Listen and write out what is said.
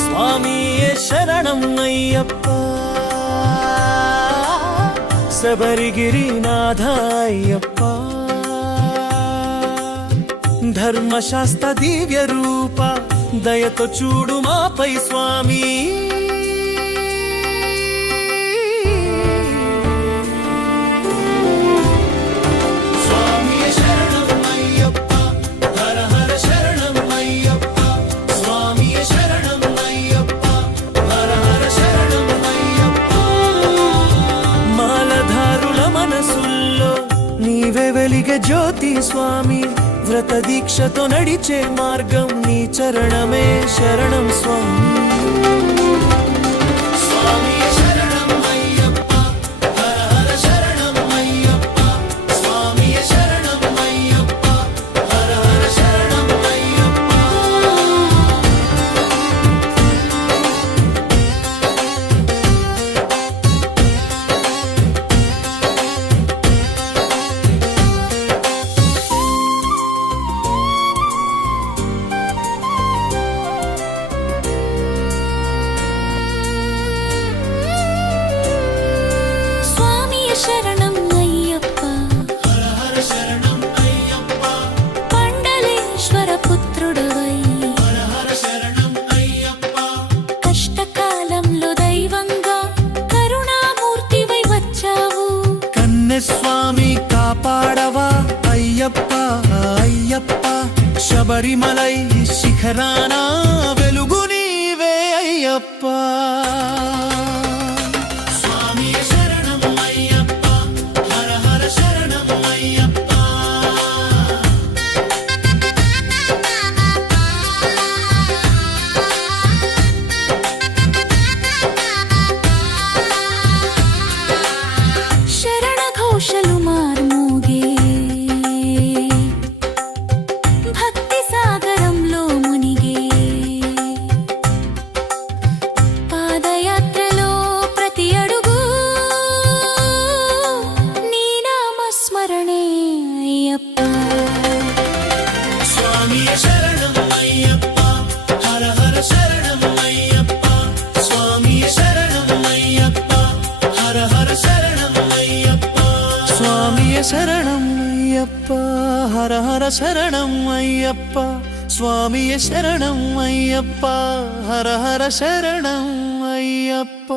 స్వామియే శరణం అయ్యప్ప శబరిగిరినాథ అయ్యప్ప ధర్మశాస్త్ర దివ్య రూప దయతో చూడు మాపై స్వామి నీవే వెలిగే జ్యోతి స్వామి వ్రత దీక్షతో నడిచే మార్గం నీ చరణమే శరణం స్వామి శరణం అయ్యప్ప హర హర శరణం అయ్యప్ప పండలేశ్వర పుత్రుడవై హర హర శరణం అయ్యప్ప కష్టకాలంలో దైవంగా కరుణామూర్తివై వచ్చావు కన్నస్వామి కాపాడవా అయ్యప్ప అయ్యప్ప శబరిమలై శిఖరాన వెలుగు నీవే అయ్యప్ప ఘోషలు మార్మోగే భక్తి సాగరంలో మునిగే పాదయాత్రలో ప్రతి అడుగు నీ నామస్మరణే అయ్యప్ప స్వామి శరణం అయ్యప్ప హర హర శరణం అయ్యప్ప స్వామి శరణం అయ్యప్ప హర హర శరణం అయ్యప్ప స్వామియ శరణం అయ్యప్ప హర హర శరణం అయ్యప్ప స్వామియ శరణం అయ్యప్ప హర హర శరణం అయ్యప్ప